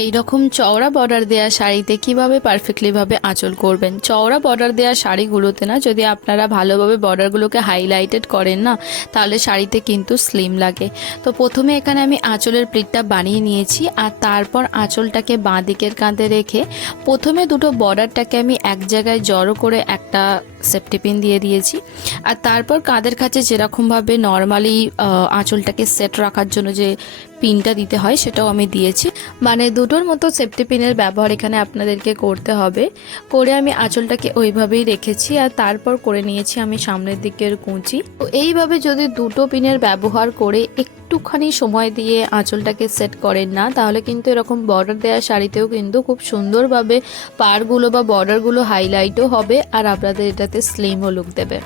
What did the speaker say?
এই রকম চওড়া বর্ডার দেওয়া শাড়িতে কিভাবে পারফেক্টলি ভাবে আঁচল করবেন। চওড়া বর্ডার দেওয়া শাড়িগুলোতে না, যদি আপনারা ভালোভাবে বর্ডারগুলোকে হাইলাইটেড করেন না, তাহলে শাড়িতে কিন্তু স্লিম লাগে। তো প্রথমে এখানে আমি আঁচলের প্লিটটা বানিয়ে নিয়েছি, আর তারপর আঁচলটাকে বাঁ দিকের কাঁধে রেখে প্রথমে দুটো বর্ডারটাকে আমি এক জায়গায় জড়ো করে একটা সেফটি পিন দিয়ে দিয়েছি। আর তারপর কাঁধের কাছে যেরকমভাবে নর্মালি আঁচলটাকে সেট রাখার জন্য যে পিনটা দিতে হয় সেটাও আমি দিয়েছি। মানে দুটোর মতো সেফটি পিনের ব্যবহার এখানে আপনাদেরকে করতে হবে। করে আমি আঁচলটাকে ওইভাবেই রেখেছি, আর তারপর করে নিয়েছি আমি সামনের দিকের কুঁচি। তো এইভাবে যদি দুটো পিনের ব্যবহার করে একটুখানি সময় দিয়ে আঁচলটাকে সেট করেন না, তাহলে কিন্তু এরকম বর্ডার দেওয়া শাড়িতেও কিন্তু খুব সুন্দরভাবে পাড়গুলো বা বর্ডারগুলো হাইলাইটও হবে, আর আপনাদের এটাতে স্লিমও লুক দেবে।